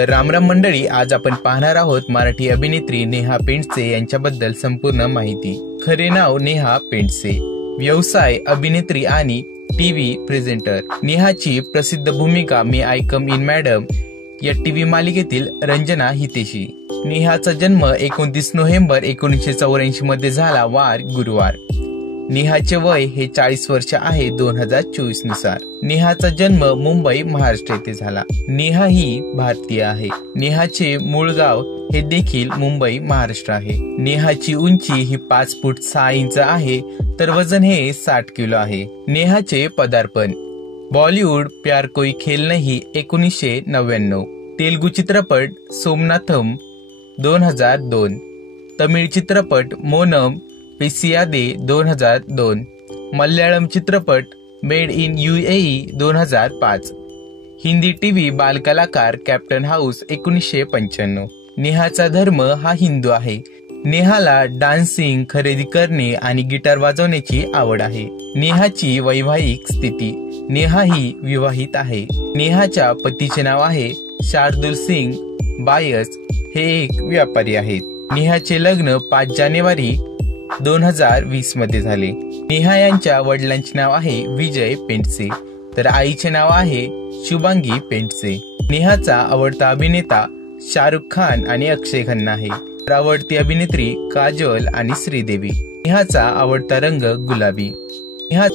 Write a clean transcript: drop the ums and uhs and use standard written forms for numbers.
तर रामराम मंडळी, आज आपण पाहणार आहोत मराठी अभिनेत्री नेहा पेंडसे यांच्याबद्दल संपूर्ण माहिती। खरे नाव नेहा पेंडसे, व्यवसाय अभिनेत्री आणि टीव्ही प्रेझेंटर। नेहाची प्रसिद्ध भूमिका मी आय कम इन मॅडम या टीव्ही मालिकेतील रंजना हितेशी। नेहाचा जन्म 29 नोव्हेंबर 1984 मध्ये झाला, वार गुरुवार। नेहाचे वय हे 40 वर्ष आहे 2024 नुसार। नेहाचा जन्म मुंबई महाराष्ट्र येथे झाला। नेहा ही भारतीय आहे। नेहाचे मूळ गाव हे देखील मुंबई महाराष्ट्र आहे। नेहाची उंची ही 5 फूट 6 इंच आहे, तर वजन हे 60 किलो आहे। नेहाचे पदार्पण बॉलिवूड प्यार कोई खेल नहीं 1999, तेलुगू चित्रपट सोमनाथम 2002, तमिळ चित्रपट मोनम पेसियादे 2002, मल्याळम चित्रपट made in UAE 2005, Hindi TV बालकलाकार कॅप्टन हाऊस 1995। नेहाचा धर्म हा हिंदू आहे। नेहाला डान्सिंग, खरेदी करणे आणि गिटार वाजवण्याची आवड आहे। नेहाची वैवाहिक स्थिती, नेहा ही विवाहित आहे। नेहाच्या पतीचे नाव आहे शार्दुल सिंग बायस, हे एक व्यापारी आहेत। नेहाचे लग्न 5 जानेवारी 2020 मध्ये झाले। नेहा यांच्या वडिलांचे नाव आहे विजय पेंडसे, तर आईचे नाव आहे शुभांगी पेंडसे। नेहाचा आवडता अभिनेता शाहरुख खान आणि अक्षय खन्ना आहे, तर आवडती अभिनेत्री काजोल आणि श्रीदेवी। नेहाचा आवडता रंग गुलाबी। नेहा